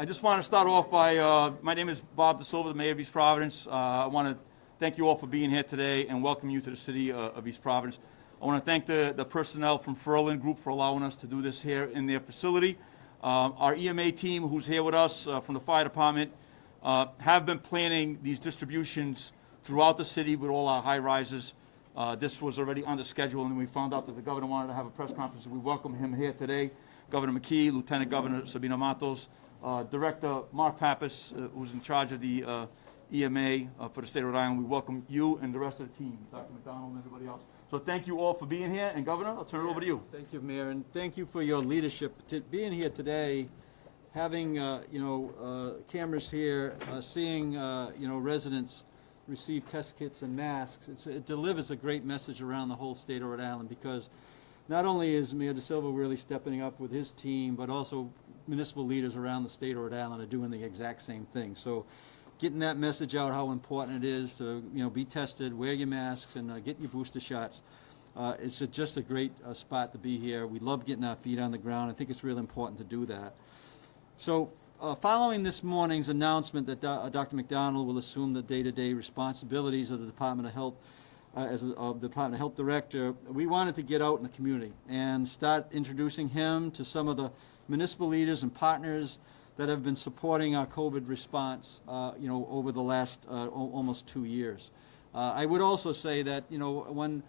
I just want to start off by, my name is Bob DeSilva, the Mayor of East Providence. I want to thank you all for being here today and welcome you to the city of East Providence. I want to thank the personnel from Furlan Group for allowing us to do this here in their facility. Our EMA team, who's here with us from the fire department, have been planning these distributions throughout the city with all our high rises. This was already on the schedule, and we found out that the governor wanted to have a press conference. We welcome him here today. Governor McKee, Lieutenant Governor Sabina Mitos, Director Mark Pappas, who's in charge of the EMA for the state of Rhode Island. We welcome you and the rest of the team, Dr. McDonald and everybody else. So thank you all for being here. And Governor, I'll turn it over to you. Thank you, Mayor, and thank you for your leadership. Being here today, having cameras here, seeing residents receive test kits and masks, it delivers a great message around the whole state of Rhode Island, because not only is Mayor DeSilva really stepping up with his team, but also municipal leaders around the state of Rhode Island are doing the exact same thing. So getting that message out, how important it is to be tested, wear your masks, and get your booster shots. It's just a great spot to be here. We love getting our feet on the ground. I think it's really important to do that. So following this morning's announcement that Dr. McDonald will assume the day-to-day responsibilities of the Department of Health as the Department of Health Director, we wanted to get out in the community and start introducing him to some of the municipal leaders and partners that have been supporting our COVID response, over the last almost 2 years. I would also say that, when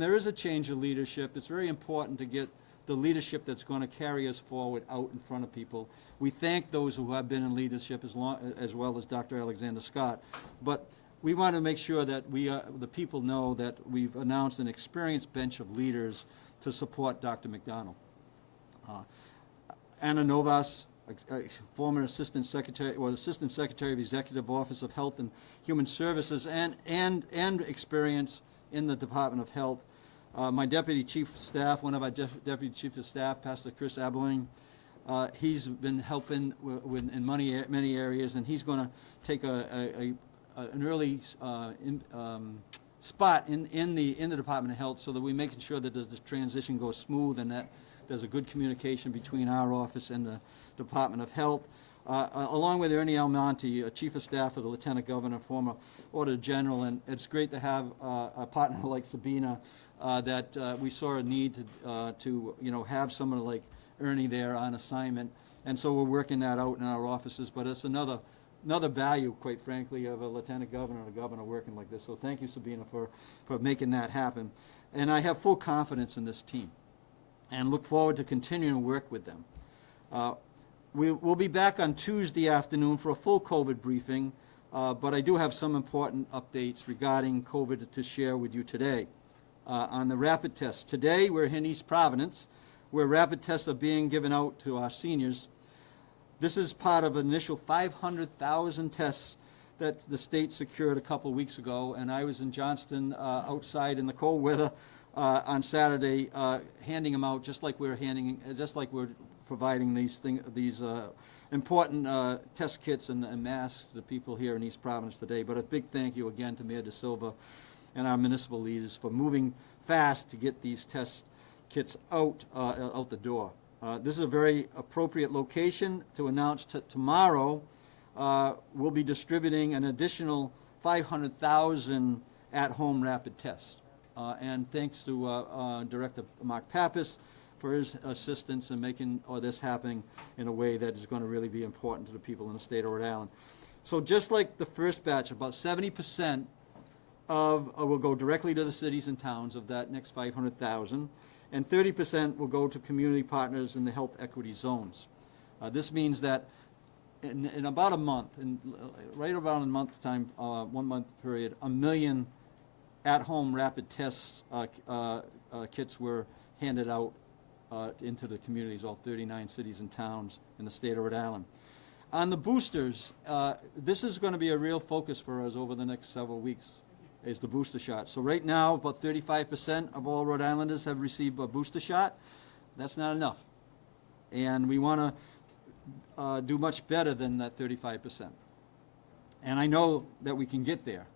there is a change of leadership, it's very important to get the leadership that's going to carry us forward out in front of people. We thank those who have been in leadership as well as Dr. Alexander Scott, but we want to make sure that the people know that we've announced an experienced bench of leaders to support Dr. McDonald. Anna Novas, former Assistant Secretary of the Executive Office of Health and Human Services, and experience in the Department of Health. My Deputy Chief of Staff, one of our Deputy Chief of Staff, Pastor Chris Abeling, he's been helping in many areas, and he's going to take an early spot in the Department of Health, so that we're making sure that the transition goes smooth and that there's a good communication between our office and the Department of Health. Along with Ernie Almonte, Chief of Staff of the Lieutenant Governor, former Auditor General, and it's great to have a partner like Sabina that we saw a need to have someone like Ernie there on assignment, and so we're working that out in our offices. But it's another value, quite frankly, of a Lieutenant Governor and a Governor working like this. So thank you, Sabina, for making that happen. And I have full confidence in this team and look forward to continuing to work with them. We'll be back on Tuesday afternoon for a full COVID briefing, but I do have some important updates regarding COVID to share with you today. On the rapid tests, today we're in East Providence, where rapid tests are being given out to our seniors. This is part of an initial 500,000 tests that the state secured a couple weeks ago, and I was in Johnston outside in the cold weather on Saturday, handing them out just like we're providing these important test kits and masks to people here in East Providence today. But a big thank you again to Mayor DeSilva and our municipal leaders for moving fast to get these test kits out the door. This is a very appropriate location to announce tomorrow we'll be distributing an additional 500,000 at-home rapid tests. And thanks to Director Mark Pappas for his assistance in making this happening in a way that is going to really be important to the people in the state of Rhode Island. So just like the first batch, about 70% will go directly to the cities and towns of that next 500,000, and 30% will go to community partners in the health equity zones. This means that in about a month, right about a month time, 1 month period, 1 million at-home rapid tests kits were handed out into the communities, all 39 cities and towns in the state of Rhode Island. On the boosters, this is going to be a real focus for us over the next several weeks, is the booster shot. So right now, about 35% of all Rhode Islanders have received a booster shot. That's not enough. And we want to do much better than that 35%. And I know that we can get there.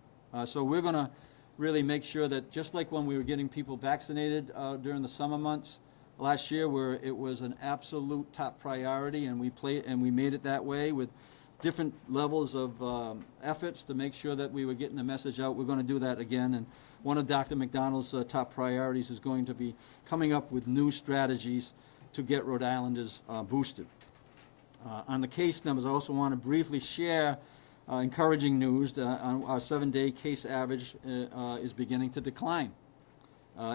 So we're going to really make sure that just like when we were getting people vaccinated during the summer months, last year where it was an absolute top priority, and we made it that way with different levels of efforts to make sure that we were getting the message out. We're going to do that again, and one of Dr. McDonald's top priorities is going to be coming up with new strategies to get Rhode Islanders boosted. On the case numbers, I also want to briefly share encouraging news that our 7-day case average is beginning to decline.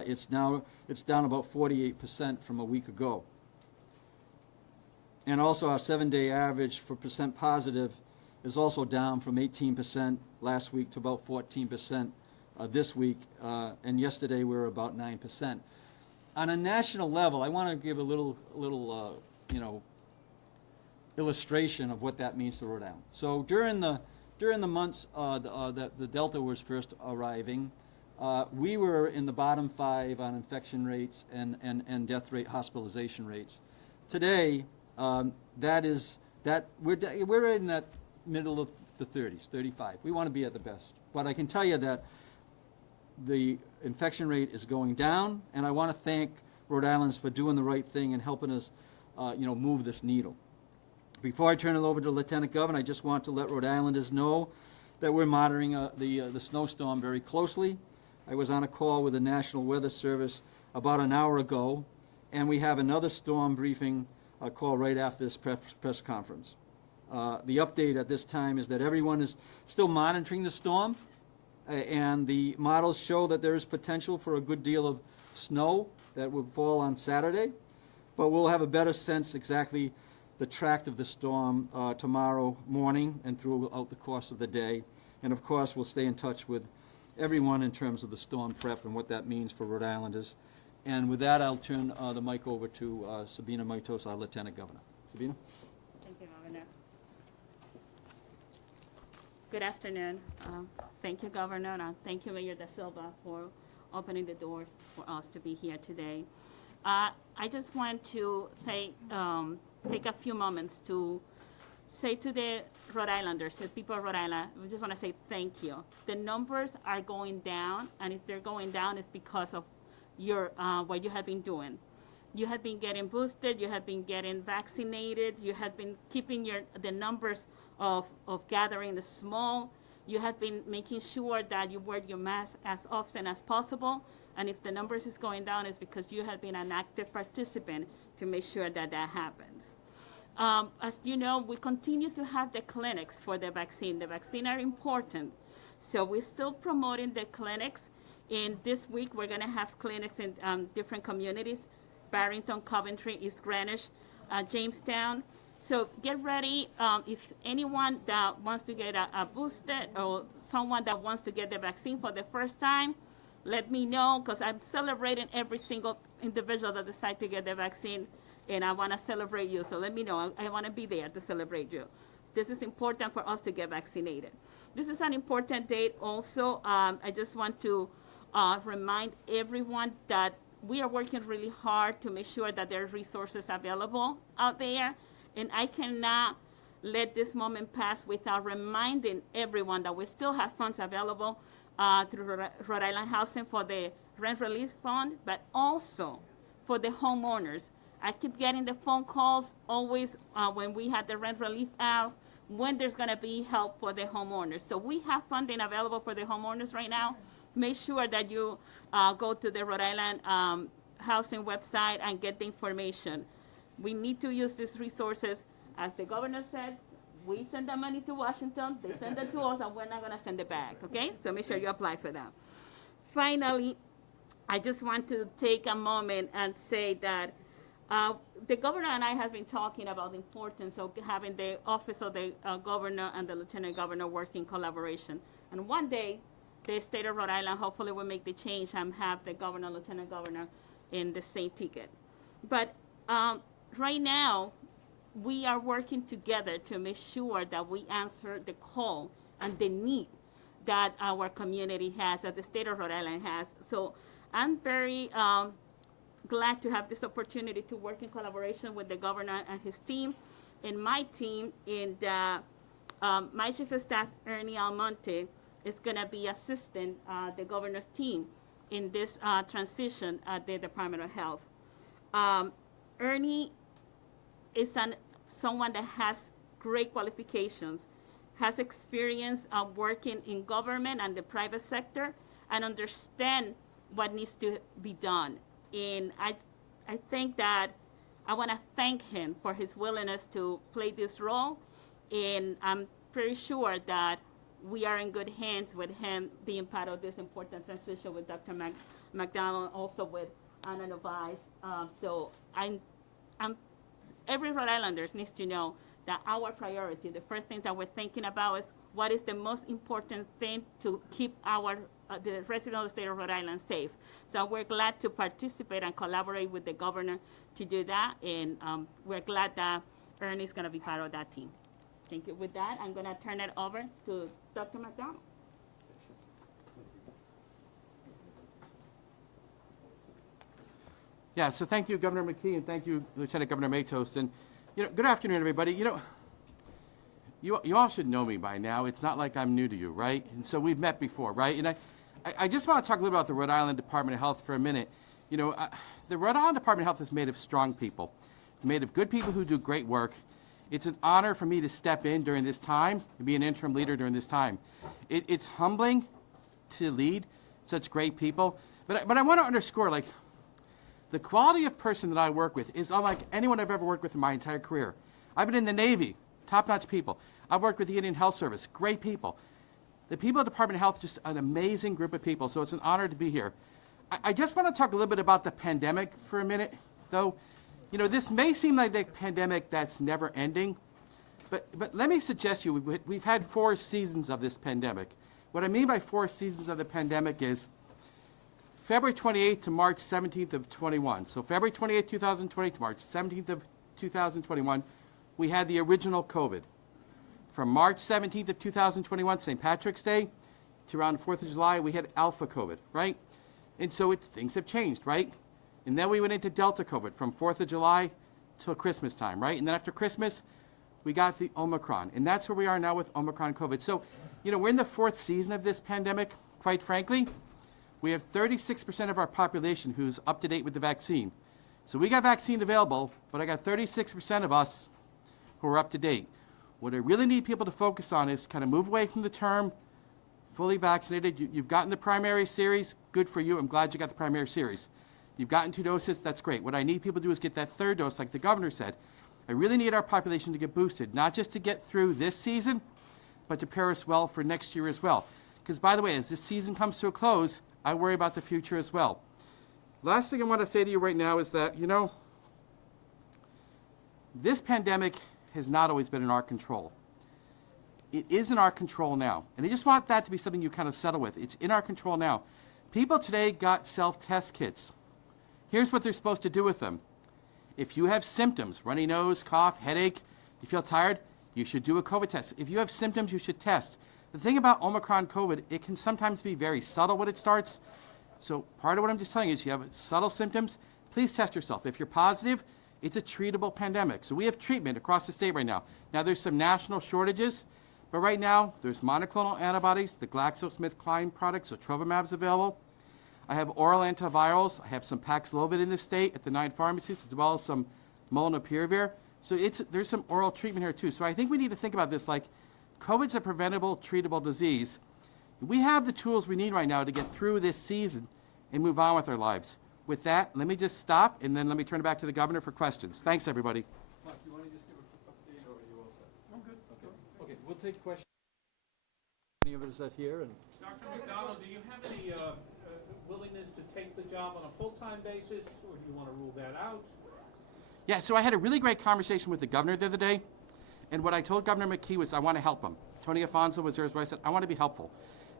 It's down about 48% from a week ago. And also our 7-day average for percent positive is also down from 18% last week to about 14% this week, and yesterday we were about 9%. On a national level, I want to give a little illustration of what that means to Rhode Island. So during the months that the Delta was first arriving, we were in the bottom 5 on infection rates and death rate, hospitalization rates. Today, we're in that middle of the 30s, 35. We want to be at the best. But I can tell you that the infection rate is going down, and I want to thank Rhode Islanders for doing the right thing and helping us, move this needle. Before I turn it over to Lieutenant Governor, I just want to let Rhode Islanders know that we're monitoring the snowstorm very closely. I was on a call with the National Weather Service about an hour ago, and we have another storm briefing call right after this press conference. The update at this time is that everyone is still monitoring the storm, and the models show that there is potential for a good deal of snow that will fall on Saturday, but we'll have a better sense exactly the track of the storm tomorrow morning and throughout the course of the day. And of course, we'll stay in touch with everyone in terms of the storm prep and what that means for Rhode Islanders. And with that, I'll turn the mic over to Sabina Mitos, our Lieutenant Governor. Sabina? Thank you, Governor. Good afternoon. Thank you, Governor, and thank you, Mayor Da Silva, for opening the doors for us to be here today. I just want to take a few moments to say to the Rhode Islanders, the people of Rhode Island, we just want to say thank you. The numbers are going down, and if they're going down, it's because of your what you have been doing. You have been getting boosted, you have been getting vaccinated, you have been keeping the numbers of gathering small, you have been making sure that you wear your mask as often as possible, and if the numbers is going down, it's because you have been an active participant to make sure that happens. As you know, we continue to have the clinics for the vaccine. The vaccine are important, so we're still promoting the clinics. In this week, we're going to have clinics in different communities: Barrington, Coventry, East Greenwich, Jamestown. So get ready. If anyone that wants to get a booster or someone that wants to get the vaccine for the first time, let me know, because I'm celebrating every single individual that decides to get the vaccine, and I want to celebrate you. So let me know. I want to be there to celebrate you. This is important for us to get vaccinated. This is an important date also. I just want to remind everyone that we are working really hard to make sure that there are resources available out there, and I cannot let this moment pass without reminding everyone that we still have funds available through Rhode Island Housing for the Rent Relief Fund, but also for the homeowners. I keep getting the phone calls always when we had the rent relief out, when there's going to be help for the homeowners. So we have funding available for the homeowners right now. Make sure that you go to the Rhode Island Housing website and get the information. We need to use these resources. As the governor said, we send the money to Washington, they send it to us, and we're not going to send it back, okay? So make sure you apply for that. Finally, I just want to take a moment and say that the governor and I have been talking about the importance of having the office of the governor and the lieutenant governor work in collaboration. And one day, the state of Rhode Island hopefully will make the change and have the governor, lieutenant governor in the same ticket. But right now, we are working together to make sure that we answer the call and the need that our community has, that the state of Rhode Island has. So I'm very glad to have this opportunity to work in collaboration with the governor and his team, and my team, and my chief of staff, Ernie Almonte, is going to be assisting the governor's team in this transition at the Department of Health. Ernie is someone that has great qualifications, has experience working in government and the private sector, and understand what needs to be done. And I think that I want to thank him for his willingness to play this role, and I'm pretty sure that we are in good hands with him being part of this important transition with Dr. McDonald, also with Anna Novaes. So every Rhode Islander needs to know that our priority, the first thing that we're thinking about is what is the most important thing to keep the residents of the state of Rhode Island safe. So we're glad to participate and collaborate with the governor to do that, and we're glad that Ernie's going to be part of that team. Thank you. With that, I'm going to turn it over to Dr. McDonald. Yeah, so thank you, Governor McKee, and thank you, Lieutenant Governor Mitos. And, good afternoon, everybody. You all should know me by now. It's not like I'm new to you, right? And so we've met before, right? And I just want to talk a little about the Rhode Island Department of Health for a minute. The Rhode Island Department of Health is made of strong people. It's made of good people who do great work. It's an honor for me to step in during this time and be an interim leader during this time. It's humbling to lead such great people. But I want to underscore, the quality of person that I work with is unlike anyone I've ever worked with in my entire career. I've been in the Navy, top-notch people. I've worked with the Indian Health Service, great people. The people at the Department of Health, just an amazing group of people, so it's an honor to be here. I just want to talk a little bit about the pandemic for a minute, though. This may seem like a pandemic that's never ending, but let me suggest to you, we've had 4 seasons of this pandemic. What I mean by 4 seasons of the pandemic is February 28th to March 17th of 21. So February 28th, 2020 to March 17th of 2021, we had the original COVID. From March 17th of 2021, St. Patrick's Day, to around the 4th of July, we had Alpha COVID, right? And so things have changed, right? And then we went into Delta COVID from 4th of July till Christmas time, right? And then after Christmas, we got the Omicron. And that's where we are now with Omicron COVID. So, we're in the 4th season of this pandemic, quite frankly. We have 36% of our population who's up to date with the vaccine. So we got vaccine available, but I got 36% of us who are up to date. What I really need people to focus on is kind of move away from the term fully vaccinated. You've gotten the primary series, good for you. I'm glad you got the primary series. You've gotten 2 doses, that's great. What I need people to do is get that 3rd dose, like the governor said. I really need our population to get boosted, not just to get through this season, but to prepare us well for next year as well. Because by the way, as this season comes to a close, I worry about the future as well. Last thing I want to say to you right now is that, this pandemic has not always been in our control. It is in our control now. And I just want that to be something you kind of settle with. It's in our control now. People today got self-test kits. Here's what they're supposed to do with them. If you have symptoms, runny nose, cough, headache, you feel tired, you should do a COVID test. If you have symptoms, you should test. The thing about Omicron COVID, it can sometimes be very subtle when it starts. So part of what I'm just telling you is you have subtle symptoms, please test yourself. If you're positive, it's a treatable pandemic. So we have treatment across the state right now. Now there's some national shortages, but right now there's monoclonal antibodies, the GlaxoSmithKline products, so Trovimab's available. I have oral antivirals. I have some Paxlovid in the state at the 9 pharmacies, as well as some Molnupiravir. So there's some oral treatment here too. So I think we need to think about this like COVID's a preventable, treatable disease. We have the tools we need right now to get through this season and move on with our lives. With that, let me just stop, and then let me turn it back to the governor for questions. Thanks, everybody. Mark, you want to just give a quick update, or are you all set? I'm good. Okay, we'll take questions. Any of us that here, and Dr. McDonald, do you have any willingness to take the job on a full-time basis, or do you want to rule that out? Yeah, so I had a really great conversation with the governor the other day, and what I told Governor McKee was I want to help him. Tony Afonso was there as well. I said, I want to be helpful.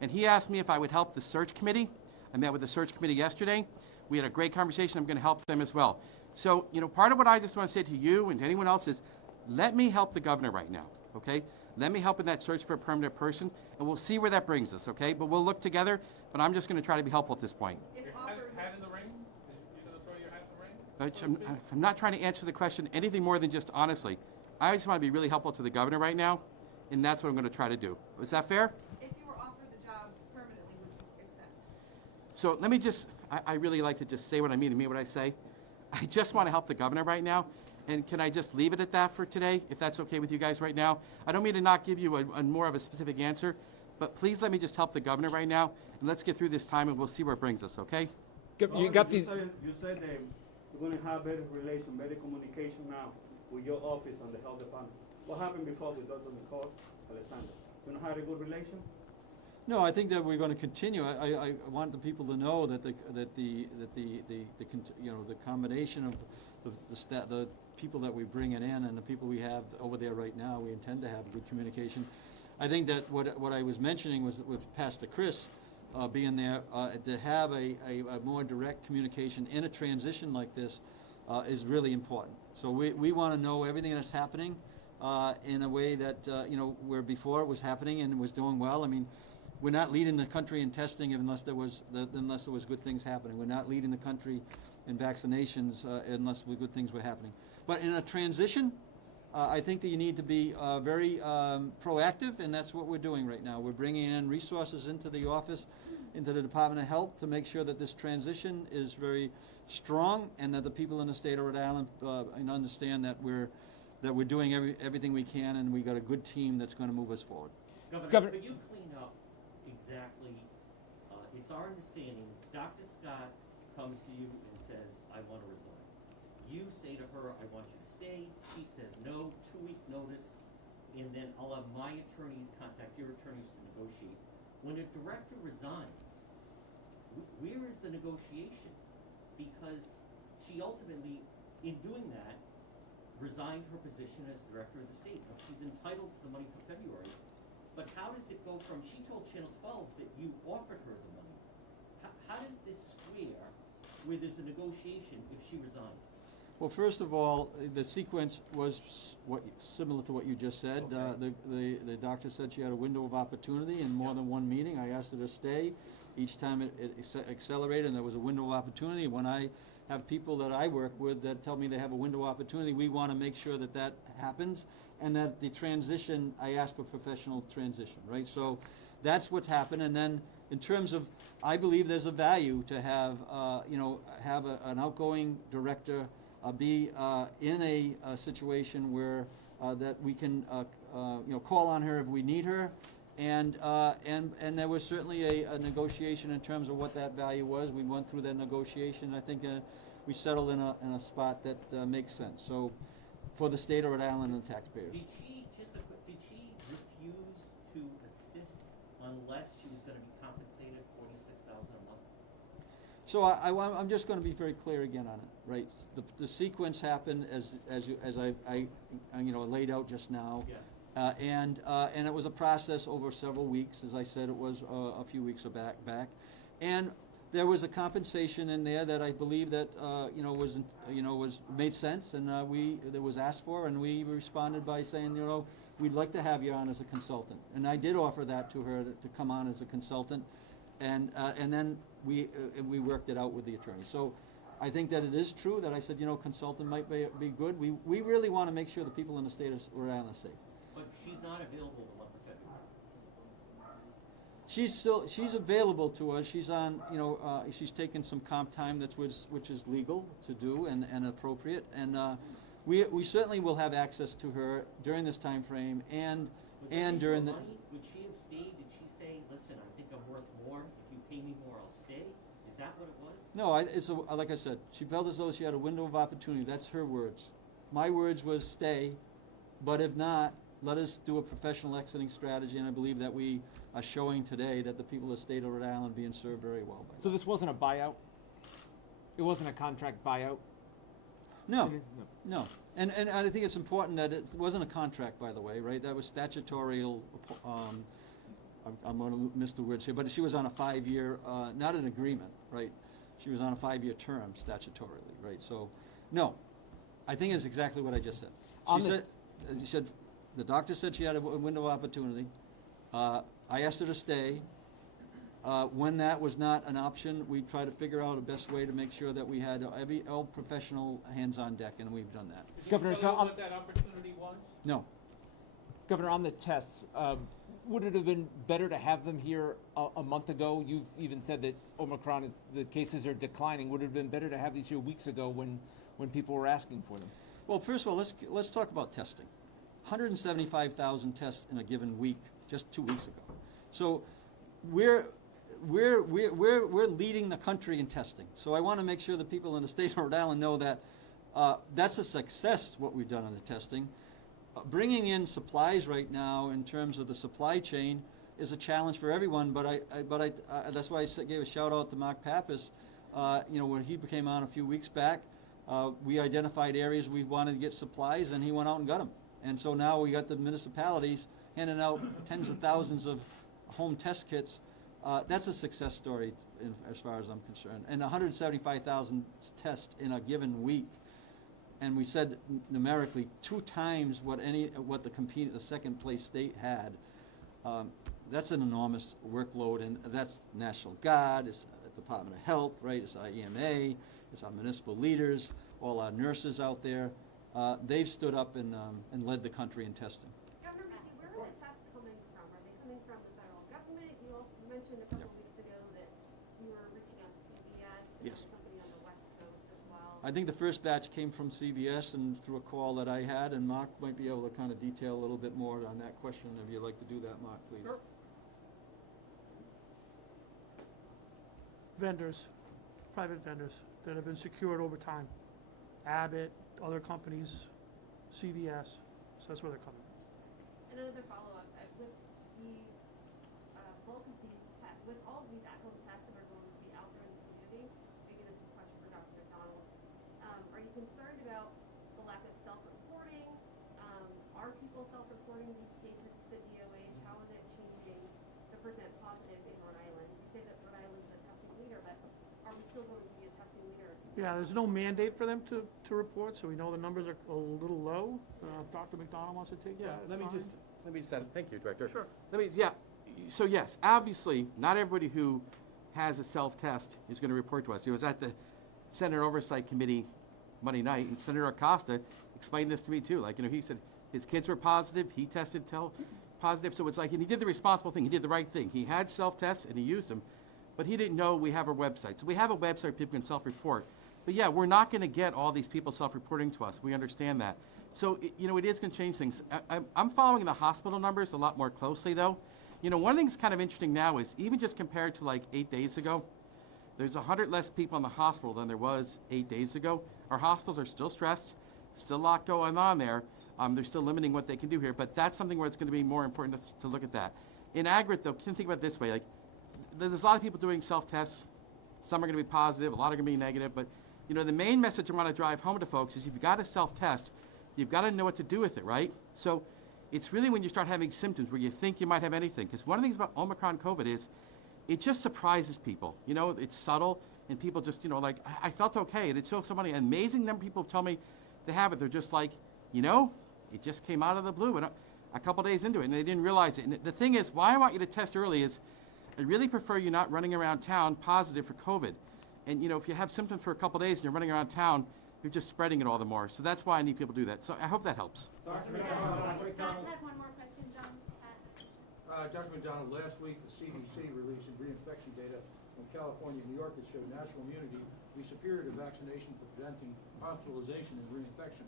And he asked me if I would help the search committee. I met with the search committee yesterday. We had a great conversation. I'm going to help them as well. So, part of what I just want to say to you and to anyone else is let me help the governor right now, okay? Let me help in that search for a permanent person, and we'll see where that brings us, okay? But we'll look together, but I'm just going to try to be helpful at this point. Your hat in the ring? You're going to throw your hat in the ring? I'm not trying to answer the question anything more than just honestly. I just want to be really helpful to the governor right now, and that's what I'm going to try to do. Is that fair? If you were offered the job permanently, would you accept? So let me just, I really like to just say what I mean and mean what I say. I just want to help the governor right now. And can I just leave it at that for today, if that's okay with you guys right now? I don't mean to not give you a more of a specific answer, but please let me just help the governor right now, and let's get through this time, and we'll see where it brings us, okay? You got these. You said that you're going to have better relation, better communication now with your office and the health department. What happened before with Dr. Nicole Alexander? You don't have a good relation? No, I think that we're going to continue. I want the people to know that the combination of the people that we bring in and the people we have over there right now, we intend to have good communication. I think that what I was mentioning was with Pastor Chris being there, to have a more direct communication in a transition like this is really important. So we want to know everything that's happening in a way that, where before it was happening and it was doing well. I mean, we're not leading the country in testing unless there was good things happening. We're not leading the country in vaccinations unless good things were happening. But in a transition, I think that you need to be very proactive, and that's what we're doing right now. We're bringing in resources into the office, into the Department of Health, to make sure that this transition is very strong, and that the people in the state of Rhode Island understand that we're doing everything we can, and we got a good team that's going to move us forward. Governor, could you clean up exactly, it's our understanding, Dr. Scott comes to you and says, I want to resign. You say to her, I want you to stay. She says no, 2-week notice, and then I'll have my attorneys contact your attorneys to negotiate. When a director resigns, where is the negotiation? Because she ultimately, in doing that, resigned her position as director of the state. Now, she's entitled to the money for February, but how does it go from, she told Channel 12 that you offered her the money. How does this square where there's a negotiation if she resigned? Well, first of all, the sequence was similar to what you just said. Okay. The doctor said she had a window of opportunity in more than one meeting. I asked her to stay. Each time it accelerated, and there was a window of opportunity. When I have people that I work with that tell me they have a window of opportunity, we want to make sure that happens, and that the transition, I ask for professional transition, right? So that's what's happened. And then in terms of, I believe there's a value to have, an outgoing director be in a situation where that we can, call on her if we need her. And there was certainly a negotiation in terms of what that value was. We went through that negotiation. I think we settled in a spot that makes sense. So, for the state of Rhode Island and the taxpayers. Did she refuse to assist unless she was going to be compensated $46,000 a month? So I'm just going to be very clear again on it, right? The sequence happened as I laid out just now. Yes. And it was a process over several weeks. As I said, it was a few weeks back, and there was a compensation in there that I believe that was made sense, and that was asked for, and we responded by saying, we'd like to have you on as a consultant, and I did offer that to her to come on as a consultant, and then we worked it out with the attorney. So I think that it is true that I said, consultant might be good. We really want to make sure the people in the state of Rhode Island are safe. But she's not available the month of February. She's available to us. She's on, she's taken some comp time which is legal to do and appropriate, and we certainly will have access to her during this time frame and during the. Money? Would she have stayed? Did she say, "Listen, I think I'm worth more. If you pay me more, I'll stay"? Is that what it was? No, like I said, she felt as though she had a window of opportunity. That's her words. My words was stay, but if not, let us do a professional exiting strategy, and I believe that we are showing today that the people of the state of Rhode Island are being served very well by So this wasn't a buyout? It wasn't a contract buyout? No. And I think it's important that it wasn't a contract, by the way, right? That was statutorial, I'm going to miss the words here, but she was on a 5-year, not an agreement, right? She was on a 5-year term statutorily, right? So, no. I think it's exactly what I just said. She said, the doctor said she had a window of opportunity. I asked her to stay. When that was not an option, we tried to figure out a best way to make sure that we had all professional hands on deck, and we've done that. Did you Governor, tell so her what that opportunity was? No. Governor, on the tests, would it have been better to have them here a month ago? You've even said that Omicron, the cases are declining. Would it have been better to have these here weeks ago when when people were asking for them? Well, first of all, let's talk about testing. 175,000 tests in a given week, just 2 weeks ago. So we're leading the country in testing. So I want to make sure the people in the state of Rhode Island know that that's a success, what we've done on the testing. Bringing in supplies right now in terms of the supply chain is a challenge for everyone, but that's why I gave a shout out to Mark Pappas. When he came on a few weeks back, we identified areas we wanted to get supplies, and he went out and got them. And so now we got the municipalities handing out tens of thousands of home test kits. That's a success story as far as I'm concerned. And 175,000 tests in a given week. And we said numerically 2 times what the second place state had. That's an enormous workload, and that's National Guard, it's Department of Health, right? It's our EMA, it's our municipal leaders, all our nurses out there. They've stood up and led the country in testing. Governor McKee, where are the tests coming from? Are they coming from the federal government? You also mentioned a couple of weeks ago that you were reaching out to CVS, Yes. a company on the West Coast as well. I think the first batch came from CVS and through a call that I had, and Mark might be able to kind of detail a little bit more on that question. If you'd like to do that, Mark, please. Sure. Vendors, private vendors that have been secured over time. Abbott, other companies, CVS, so that's where they're coming. Another follow-up, with the bulk of these tests, with all of these at-home tests that are going to be out there in the community, maybe this is a question for Dr. McDonald, are you concerned about the lack of self-reporting? Are people self-reporting these cases to the DOH? How is it changing the percent positive in Rhode Island? You say that Rhode Island's a testing leader, but are we still going to be a testing leader? Yeah, there's no mandate for them to report, so we know the numbers are a little low. Dr. McDonald wants to take Yeah, that. let me just add, thank you, Director. Sure. So yes, obviously, not everybody who has a self-test is going to report to us. It was at the Senator Oversight Committee Monday night, and Senator Acosta explained this to me too. He said his kids were positive, he tested positive, so it's and he did the responsible thing, he did the right thing. He had self-tests and he used them, but he didn't know we have our website. So we have a website people can self-report. But yeah, we're not going to get all these people self-reporting to us. We understand that. So, it is going to change things. I'm following the hospital numbers a lot more closely, though. One thing that's kind of interesting now is even just compared to 8 days ago, there's 100 less people in the hospital than there was 8 days ago. Our hospitals are still stressed, still a lot going on there. They're still limiting what they can do here, but that's something where it's going to be more important to look at that. In aggregate, though, think about it this way. There's a lot of people doing self-tests. Some are going to be positive, a lot are going to be negative, but the main message I want to drive home to folks is if you've got a self-test, you've got to know what to do with it, right? So it's really when you start having symptoms where you think you might have anything. Because one of the things about Omicron COVID is it just surprises people. It's subtle, and people just, I felt okay. And it's so funny. An amazing number of people tell me they have it. They're just it just came out of the blue and a couple days into it, and they didn't realize it. And the thing is, why I want you to test early is I really prefer you not running around town positive for COVID. And, if you have symptoms for a couple days and you're running around town, you're just spreading it all the more. So that's why I need people to do that. So I hope that helps. Scott had one more question, John. Dr. McDonald, last week the CDC released reinfection data from California and New York that showed national immunity to be superior to vaccination for preventing hospitalization and reinfection.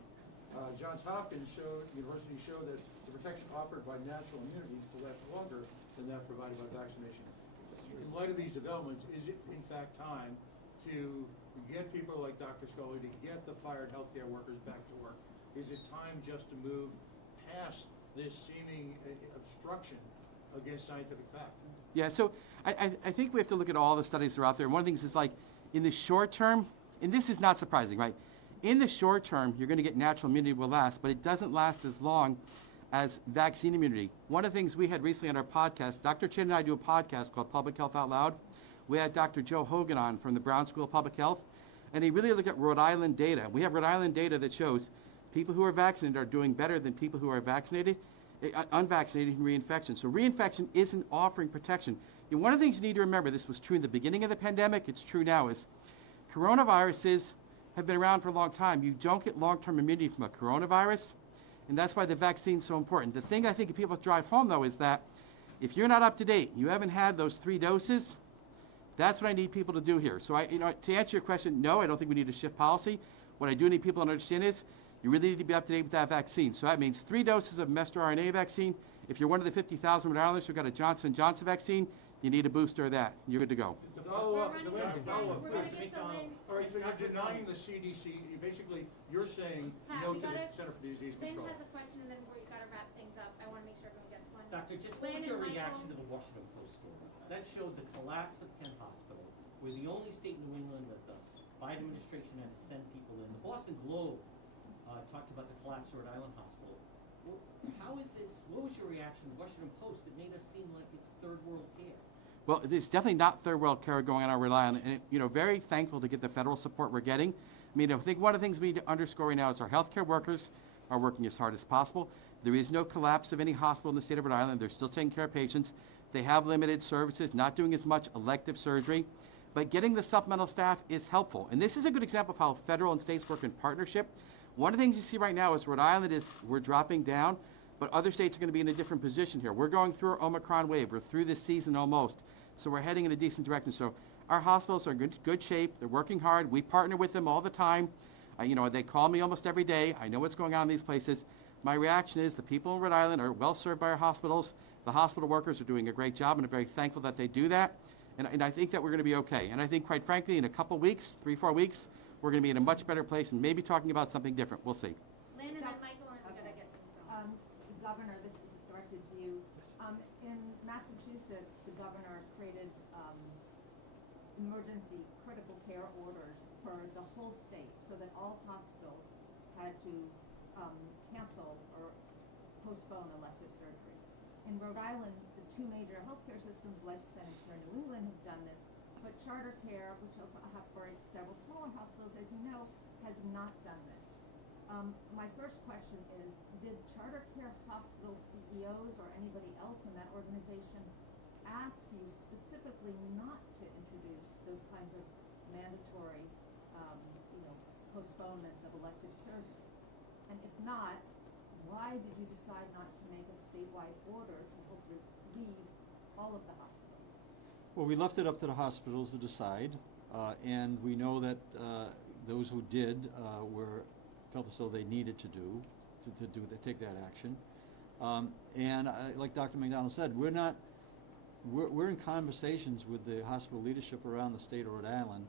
Johns Hopkins University showed that the protection offered by natural immunity will last longer than that provided by vaccination. In light of these developments, is it in fact time to get people like Dr. Scully, to get the fired healthcare workers back to work? Is it time just to move past this seeming obstruction against scientific fact? Yeah, so I think we have to look at all the studies that are out there. And one of the things is in the short term, and this is not surprising, right? In the short term, you're going to get natural immunity will last, but it doesn't last as long as vaccine immunity. One of the things we had recently on our podcast, Dr. Chin and I do a podcast called Public Health Out Loud. We had Dr. Joe Hogan on from the Brown School of Public Health, and he really looked at Rhode Island data. We have Rhode Island data that shows people who are vaccinated are doing better than people who are unvaccinated in reinfection. So reinfection isn't offering protection. And one of the things you need to remember, this was true in the beginning of the pandemic, it's true now, is coronaviruses have been around for a long time. You don't get long-term immunity from a coronavirus, and that's why the vaccine's so important. The thing I think people drive home, though, is that if you're not up to date, you haven't had those 3 doses, that's what I need people to do here. So to answer your question, no, I don't think we need to shift policy. What I do need people to understand is you really need to be up to date with that vaccine. So that means 3 doses of messenger RNA vaccine. If you're one of the 50,000 Rhode Islanders who got a Johnson & Johnson vaccine, you need a booster of that. You're good to go. Follow up, We're running wait a out of minute, time. follow up, We're please. gonna get to Lynn. All right, so you're denying the CDC, basically, you're saying Pat, no we to the gotta- Center for Disease Lynn Control. has a question, and then we gotta wrap things up. I wanna make sure everyone gets one. Doctor, just what Lynn was your and Michael? reaction to the Washington Post story? That showed the collapse of Kent Hospital. We're the only state in New England that the Biden administration had to send people in. The Boston Globe talked about the collapse of Rhode Island Hospital. Well, how is this, what was your reaction to the Washington Post? It made us seem like it's third world care. Well, it's definitely not third world care going on in Rhode Island, and very thankful to get the federal support we're getting. I mean, I think one of the things we need to underscore right now is our healthcare workers are working as hard as possible. There is no collapse of any hospital in the state of Rhode Island. They're still taking care of patients. They have limited services, not doing as much elective surgery, but getting the supplemental staff is helpful. And this is a good example of how federal and states work in partnership. One of the things you see right now is Rhode Island we're dropping down, but other states are going to be in a different position here. We're going through our Omicron wave. We're through this season almost. So we're heading in a decent direction. So our hospitals are in good shape. They're working hard. We partner with them all the time. They call me almost every day. I know what's going on in these places. My reaction is the people in Rhode Island are well served by our hospitals. The hospital workers are doing a great job, and I'm very thankful that they do that. And I think that we're going to be okay. And I think, quite frankly, in a couple weeks, 3-4 weeks, we're going to be in a much better place and maybe talking about something different. We'll see. Lynn and then Michael, and we gotta get things going. Governor, this is directed to you. In Massachusetts, the governor created emergency critical care orders for the whole state so that all hospitals had to cancel or postpone elective surgeries. In Rhode Island, the 2 major healthcare systems, Lifespan and Care New England, have done this, but Charter Care, which operates several smaller hospitals, as you know, has not done this. My first question is, did Charter Care hospital CEOs or anybody else in that organization ask you specifically not to introduce those kinds of mandatory, postponements of elective surgeries? And if not, why did you decide not to make a statewide order to relieve all of the hospitals? Well, we left it up to the hospitals to decide, and we know that those who did felt as though they needed to take that action. And like Dr. McDonald said, we're in conversations with the hospital leadership around the state of Rhode Island,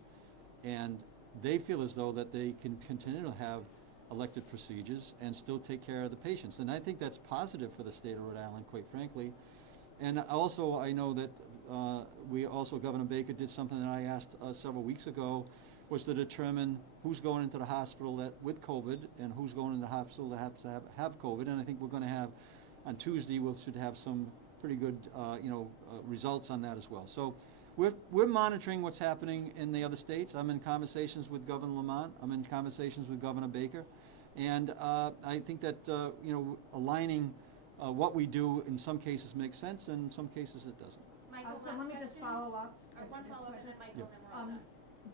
and they feel as though that they can continue to have elective procedures and still take care of the patients. And I think that's positive for the state of Rhode Island, quite frankly. And also, I know that Governor Baker did something that I asked several weeks ago, was to determine who's going into the hospital with COVID and who's going into the hospital that happens to have COVID. And I think we're going to have, on Tuesday, we should have some pretty good, results on that as well. So we're monitoring what's happening in the other states. I'm in conversations with Governor Lamont. I'm in conversations with Governor Baker. And I think that, aligning what we do in some cases makes sense, and in some cases it doesn't. Michael, So let me just follow up. Or one This follow-up, and then question. Michael, and then we're all done.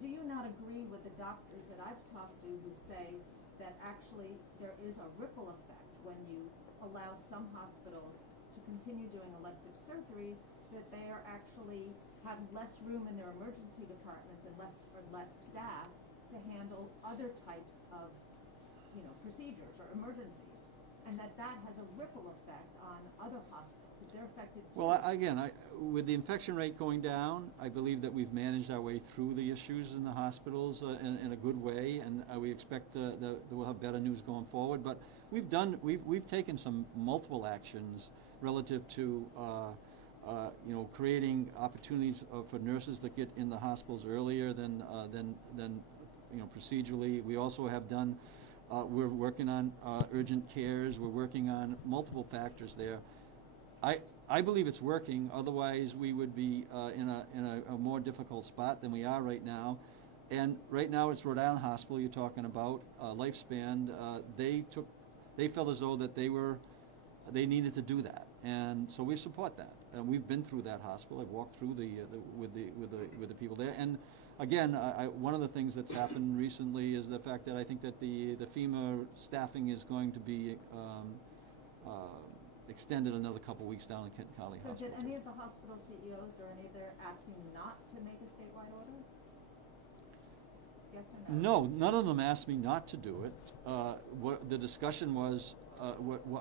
Do you not agree with the doctors that I've talked to who say that actually there is a ripple effect when you allow some hospitals to continue doing elective surgeries, that they are actually have less room in their emergency departments and less staff to handle other types of, procedures or emergencies, and that has a ripple effect on other hospitals, that they're affected too? Well, with the infection rate going down, I believe that we've managed our way through the issues in the hospitals in a good way, and we expect that we'll have better news going forward. But we've taken some multiple actions relative to creating opportunities for nurses to get in the hospitals earlier than procedurally. We also have done. We're working on urgent cares. We're working on multiple factors there. I believe it's working. Otherwise, we would be in a more difficult spot than we are right now. And right now, it's Rhode Island Hospital you're talking about. Lifespan. They felt as though that they needed to do that, and so we support that. And we've been through that hospital. I've walked through with the people there. And again, one of the things that's happened recently is the fact that I think that the FEMA staffing is going to be extended another couple weeks down in Kent County So Hospital. did any of the hospital CEOs or any of them ask you not to make a statewide order? yes or no? No, none of them asked me not to do it. What the discussion was,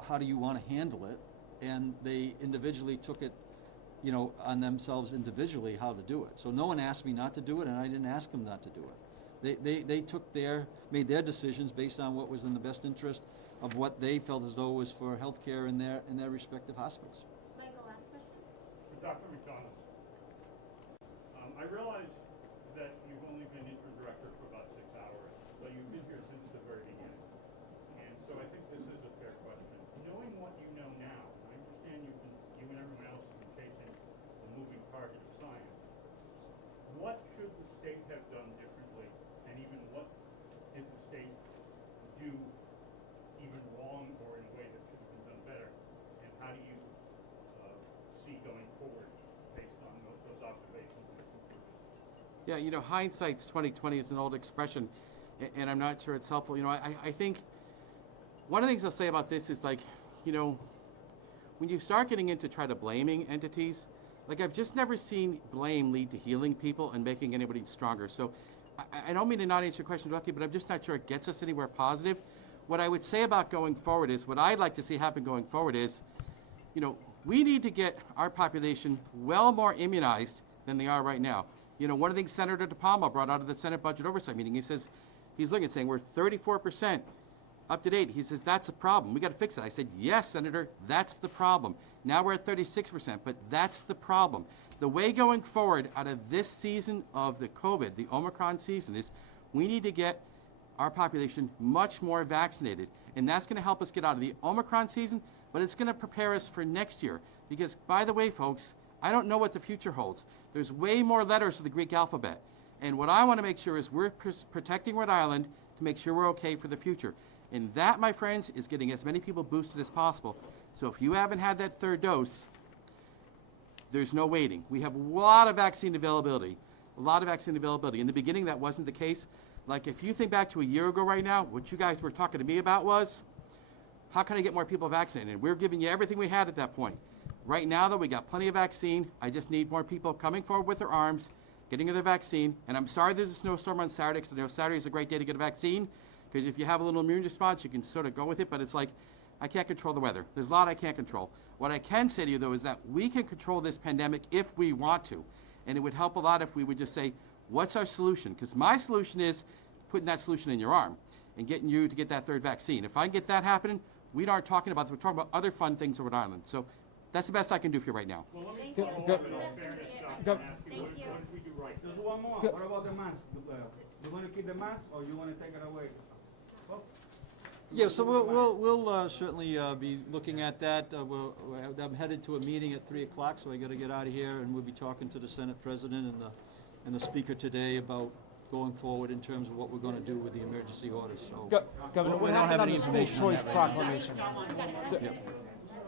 how do you want to handle it? And they individually took it, you know, on themselves individually how to do it. So no one asked me not to do it, and I didn't ask them not to do it. They made their decisions based on what was in the best interest of what they felt as though was for healthcare in their respective hospitals. Michael, last question? Dr. McDonald, I realize that you've only been interim director for about 6 hours, but you've been here since the very beginning. And so I think this is a fair question. Knowing what you know now, I understand you and everyone else have been chasing a moving target of science. What should the state have done differently? And even what did the state do even wrong or in a way that should have been done better? And how do you see going forward based on those observations? Yeah, you know, hindsight's 20/20 is an old expression, and I'm not sure it's helpful. You know, I think one of the things I'll say about this is, like, you know, when you start getting into try to blaming entities, like, I've just never seen blame lead to healing people and making anybody stronger. So I don't mean to not answer your question directly, but I'm just not sure it gets us anywhere positive. What I would say about going forward is, what I'd like to see happen going forward is, you know, we need to get our population well more immunized than they are right now. You know, one of the things Senator DePalma brought out of the Senate Budget Oversight meeting, he says, he's looking at saying we're 34% up to date. He says, that's a problem. We got to fix it. I said, yes, Senator, that's the problem. Now we're at 36%, but that's the problem. The way going forward out of this season of the COVID, the Omicron season, is we need to get our population much more vaccinated. And that's going to help us get out of the Omicron season, but it's going to prepare us for next year. Because, by the way, folks, I don't know what the future holds. There's way more letters to the Greek alphabet. And what I want to make sure is we're protecting Rhode Island to make sure we're okay for the future. And that, my friends, is getting as many people boosted as possible. So if you haven't had that third dose, there's no waiting. We have a lot of vaccine availability. In the beginning, that wasn't the case. Like, if you think back to a year ago right now, what you guys were talking to me about was, how can I get more people vaccinated? And we're giving you everything we had at that point. Right now, though, we got plenty of vaccine. I just need more people coming forward with their arms, getting their vaccine. And I'm sorry there's a snowstorm on Saturday, because I know Saturday is a great day to get a vaccine, because if you have a little immune response, you can sort of go with it. But it's like, I can't control the weather. There's a lot I can't control. What I can say to you, though, is that we can control this pandemic if we want to. And it would help a lot if we would just say, what's our solution? Because my solution is putting that solution in your arm and getting you to get that third vaccine. If I can get that happening, we aren't talking about this. We're talking about other fun things in Rhode Island. So that's the best I can do for you right now. Well, let me Thank follow you. up in all fairness, Dr. Go- and ask you, what did we do right? Just one more. What about the mask? You want to keep the mask or you want to take it away? Oh. Yeah, so we'll certainly be looking at that. I'm headed to a meeting at 3 o'clock, so I got to get out of here, and we'll be talking to the Senate President and the Speaker today about going forward in terms of what we're going to do with the emergency orders. So Governor, we what don't have happened on any the school information on choice that right now. proclamation? So, Yep.